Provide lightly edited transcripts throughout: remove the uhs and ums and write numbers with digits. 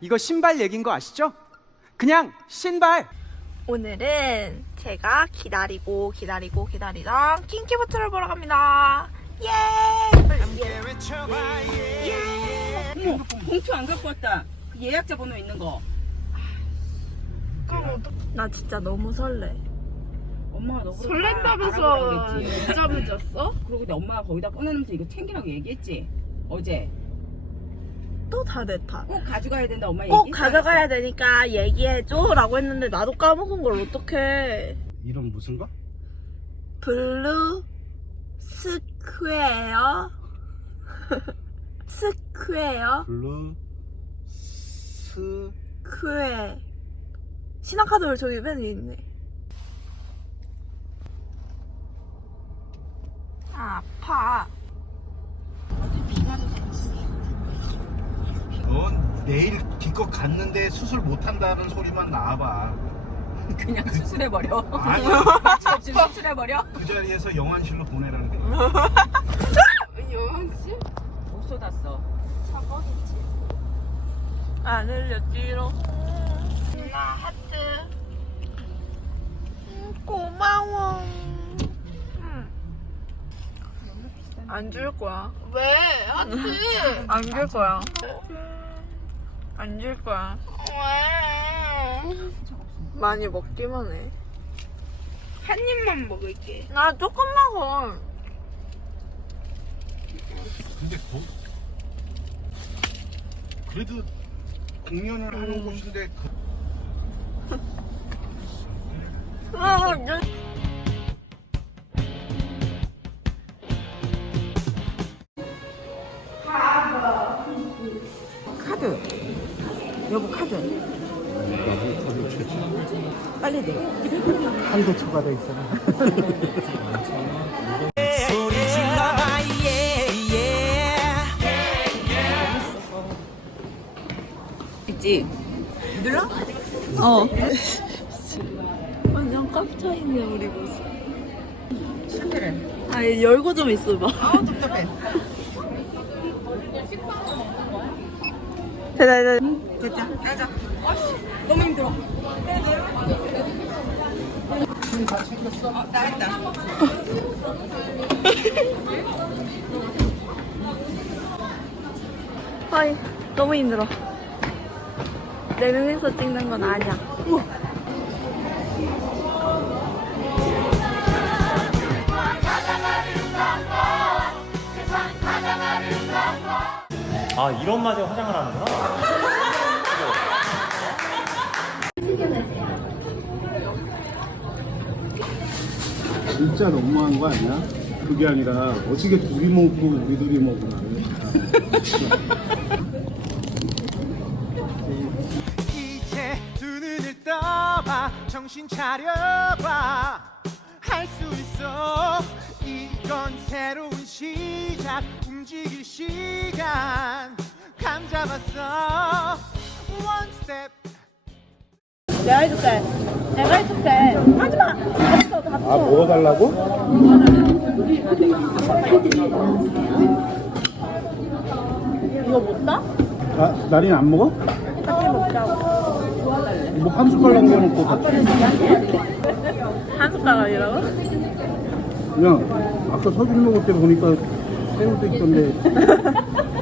이거 신발 얘기인 거 아시죠? 그냥 신발. 오늘은 제가 기다리던 킹키버츠를 보러 갑니다. 예! 어머, 봉투 안 갖고 왔다. 그 예약자 번호 있는 거. 나 진짜 너무 설레. 엄마가 너 설렌다면서 늦잠을 잤어? 그러고 근데 엄마가 거기다 꺼내면서 이거 챙기라고 얘기했지. 어제 또 다 내 탓. 꼭 가져가야 된다 엄마 꼭 얘기했지. 가져가야 되니까 얘기해줘 라고 했는데 나도 까먹은 걸 어떡해. 이름 무슨 거? 블루 스퀘어 스퀘어 블루 스 퀘 신한카드 저기 맨 위에 있네. 아파. 넌 내일 기껏 갔는데 수술 못한다는 소리만 나와봐. 그냥 수술해버려. 아니 없이 수술해버려. 그 자리에서 영안실로 보내라는 게. 영원씨? 못 쏟았어. 사버리지. 안 흘렸지롱. 나 하트. 고마워. 안 줄 거야. 왜? 하트. 안 줄 거야. 안 줄 거야. 왜? 많이 먹기만 해. 한 입만 먹을게. 나 조금 먹어. 근데 그래도 공연을 하는 곳인데 카드. 여보 카드. 나도 카드 최지. 빨리 내. 카드 초과돼 있어. 있지. 눌러? 어. 완전 꽉 차있네 우리 모습. 신데렐. 아니 열고 좀 있어봐. 아우 답답해. 됐다. 됐다. 가자. 너무 힘들어. 다 챙겼어? 나갔다. 아이 너무 힘들어. 4명이서 찍는 건 아니야. 아, 이런 맛에 화장을 하는구나. 진짜 너무한 거 아니야? 그게 아니라 어떻게 둘이 먹고 우리 둘이 먹고 나는. 이제 두 눈을 떠봐 정신 차려봐 할 수 있어 이건 새로운 시작 움직일 시간 감 잡았어 One step 내가 해줄게. 내가 해줄게. 하지마. 아 먹어달라고? 이거 못 따? 아 나린 안 먹어? 같이 먹자고. 뭐 한 숟갈 남겨놓고 같이. 한 숟가락이라고? 그냥 아까 서준 먹을 때 보니까 새우도 있던데.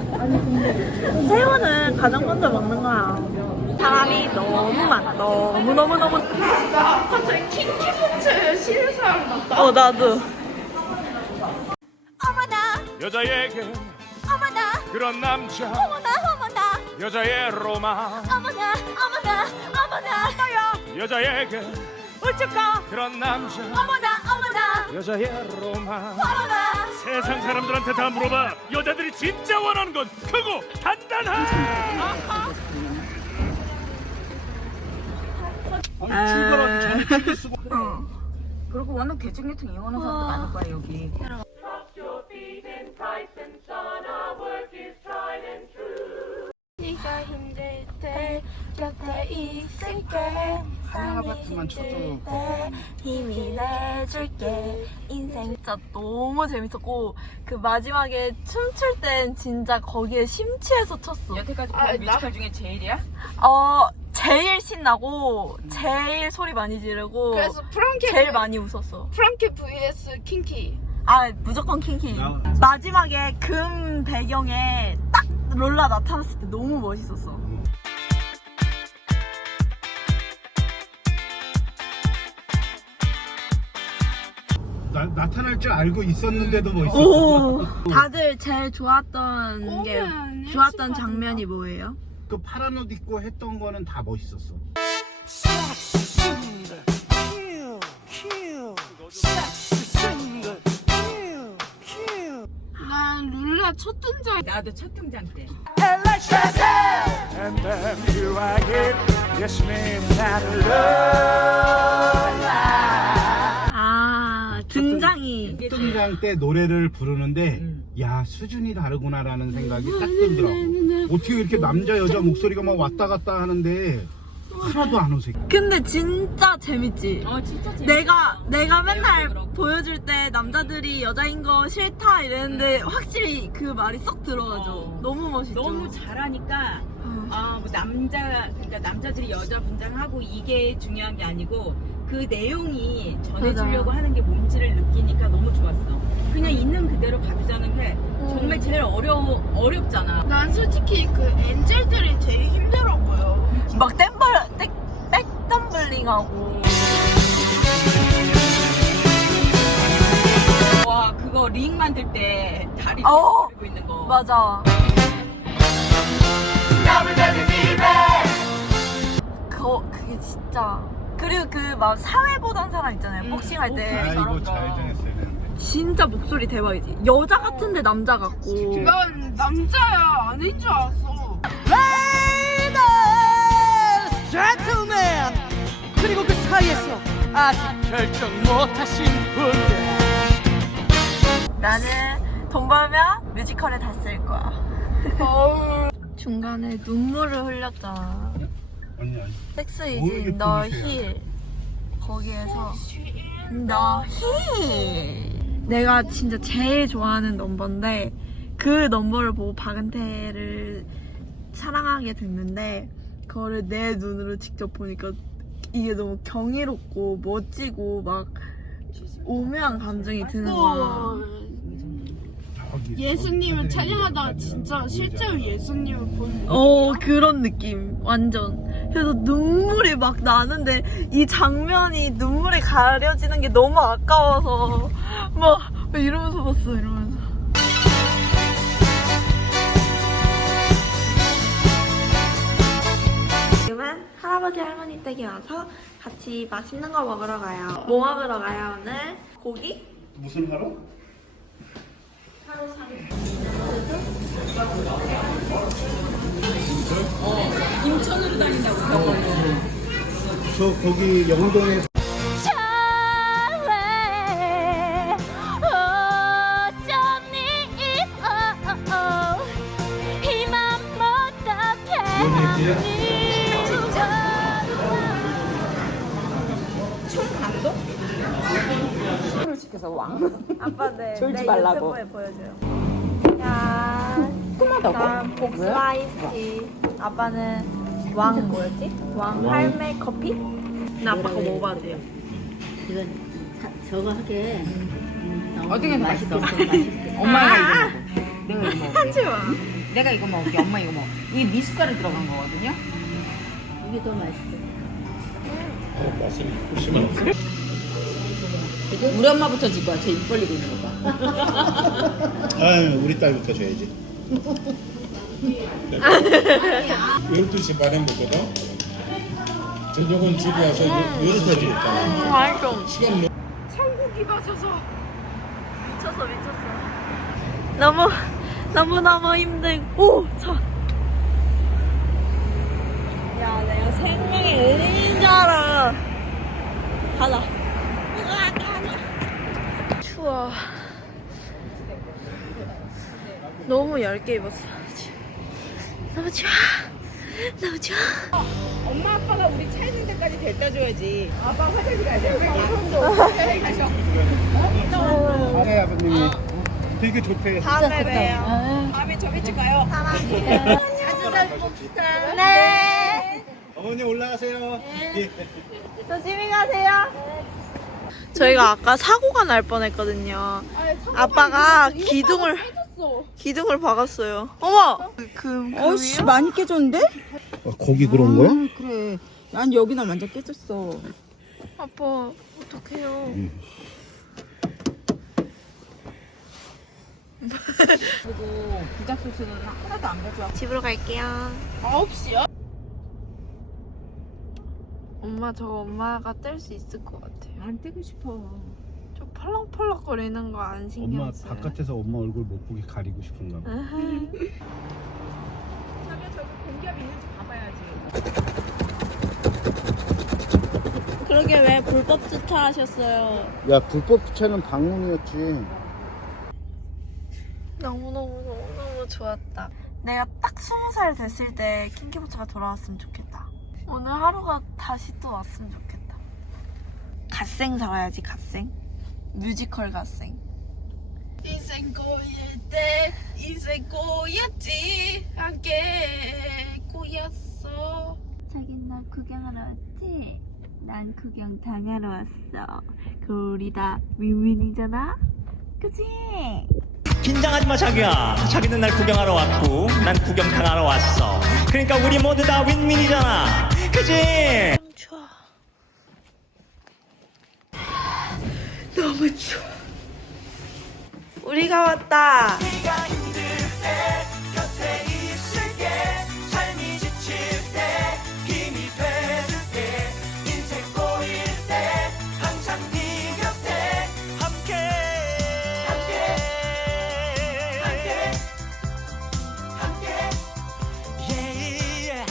새우는 가장 먼저 먹는 거야. 사람이 너무 많아. 너무. 나 아까 저 킹키버츠에 실사람 같다. 나도. 어머나. 여자에게 어머나. 그런 남자 어머나. 여자의 로망 어머나. 떠요. 여자에게 어쩔까? 그런 남자 어머나. 여자의 로망 어머나. 세상 사람들한테 다 물어봐 여자들이 진짜 원하는 건 크고 단단해 출발하기 전에 티켓 쓰고. 그리고 워낙 대중교통 이용하는 사람도 많을 거야 여기. 네가 힘들 때 곁에 있을게. 하나 아파트만 쳐줘. 힘이 내줄게. 인생 진짜 너무 재밌었고 그 마지막에 춤출 땐 진짜 거기에 심취해서 췄어. 여태까지 본 뮤지컬 중에 제일이야? 제일 신나고 제일 소리 많이 지르고 그래서 프랑케 제일 많이 웃었어. 프랑케 vs 킹키. 무조건 킹키. 마지막에 금 배경에 딱 롤라 나타났을 때 너무 멋있었어. 나타날 줄 알고 있었는데도 뭐 있었어. 오, 다들 제일 좋았던 게 오면 좋았던 일찍 장면이 뭐예요? 그 파란 옷 입고 했던 거는 다 멋있었어. 난 룰라 첫 등장. 나도 첫 등장 때. And then you I get yes ma'am not alone. 등장이 첫 등장 때 노래를 부르는데 야 수준이 다르구나라는 생각이 딱 들더라고. 어떻게 이렇게 남자 여자 목소리가 막 왔다 갔다 하는데 하나도 안 어색해. 근데 진짜 재밌지? 진짜 재밌어. 내가 맨날 그렇고. 보여줄 때 남자들이 여자인 거 싫다 이랬는데 확실히 그 말이 쏙 들어가죠. 너무 멋있죠. 너무 잘하니까 뭐 그러니까 남자들이 여자 분장하고 이게 중요한 게 아니고 그 내용이 전해주려고 맞아요. 하는 게 뭔지를 느끼니까 너무 좋았어. 그냥 있는 그대로 봐주자는 게 정말 제일 어렵잖아. 난 솔직히 그 엔젤들이 제일 힘들었고요. 막 백덤블링하고 와 그거 링 만들 때 다리 어, 들고 있는 거. 맞아. 그게 진짜. 그리고 그 막 사회 보던 사람 있잖아요. 복싱할 때. 아이고 잘 정했어야 되는데. 진짜 목소리 대박이지. 여자 같은데 남자 같고. 난 남자야 아닌 줄 알았어. Ladies, gentlemen, 그리고 그 사이에서 아직 결정 못하신 분들. 나는 돈 벌면 뮤지컬에 다 쓸 거야. 중간에 눈물을 흘렸잖아. 언니 섹스 뭐 이즈 이렇게 인 더 부르세요? 힐. 거기에서 더 힐. 내가 진짜 제일 좋아하는 넘버인데 그 넘버를 보고 박은태를 사랑하게 됐는데 그거를 내 눈으로 직접 보니까 이게 너무 경이롭고 멋지고 막 오묘한 감정이 드는 거야. 예수님을 찬양하다가 진짜 실제로 예수님을 본. 그런 느낌 완전. 그래서 눈물이 막 나는데 이 장면이 눈물이 가려지는 게 너무 아까워서 막 이러면서 봤어. 이러면서. 지금은 할아버지 할머니 댁에 와서 같이 맛있는 거 먹으러 가요. 뭐 먹으러 가요 오늘? 고기? 무슨 하루? 인천으로 다닌다고. 저 거기 영동에 시켜서 왕. 아빠 내 졸지 말라고. 유튜브에 보여줘요. 야, 난 복숭 아이스티. 아빠는 왕 뭐였지? 왕 할매 커피? 나 아빠 거 먹어봐도 돼요. 이건 저거 하게 어떻게 맛있어? 맛있게. 엄마가 이거 먹어. 내가 이거 먹어. 하지 마. 내가 이거 먹을게. 엄마 이거 먹어. 이게 미숫가루 들어간 거거든요. 이게 더 맛있어. 우리 엄마부터 줄 거야. 제 입 벌리고 있는 거 봐. 아유, 우리 딸부터 줘야지. 12시 반에 먹거든? 저녁은 집에 와서 6시까지 있잖아. 맛있어. 시간 천국이 맞아서. 미쳤어. 너무 힘들고. 차. 야, 내가 생명의 은인인 줄 알아. 가자. 추워. 너무 얇게 입었어. 너무 추워. 너무 추워. 엄마 아빠가 우리 차 있는 데까지 데려다 줘야지. 아빠 화장실 가자. 잘해 아버님이. 되게 좋대. 다음에 봬요. 다음에 저 밑집 가요. 네. 어머니 올라가세요. 예. 조심히 가세요. 저희가 아까 사고가 날 뻔했거든요. 아빠가 기둥을 박았어요. 어머! 어씨 많이 깨졌는데? 거기 그런 거야? 그래. 난 여기나 완전 깨졌어. 아빠 어떡해요. 그리고 부작 소스는 하나도 안 가져와. 집으로 갈게요. 9시요? 엄마 저거 엄마가 뗄 수 있을 것 같아요. 안 떼고 싶어. 저 펄럭펄럭거리는 거 안 신경 엄마 써요. 바깥에서 엄마 얼굴 못 보게 가리고 싶은가 봐. 자기야 저기 공기압 있는지 봐봐야지. 그러게 왜 불법 주차하셨어요? 야 불법 주차는 방문이었지. 너무너무 좋았다. 내가 딱 20살 됐을 때 킹키부츠가 돌아왔으면 좋겠다. 오늘 하루가 다시 또 왔으면 좋겠다. 갓생 살아야지, 갓생. 뮤지컬 갓생. 인생 꼬일 때 인생 꼬였지 함께 꼬였어. 자긴 나 구경하러 왔지? 난 구경 당하러 왔어. 그 우리 다 윈윈이잖아? 그치? 긴장하지 마 자기야. 자기는 날 구경하러 왔고 난 구경 당하러 왔어. 그러니까 우리 모두 다 윈윈이잖아. 그치? 추워. 너무 추워. 우리가 왔다.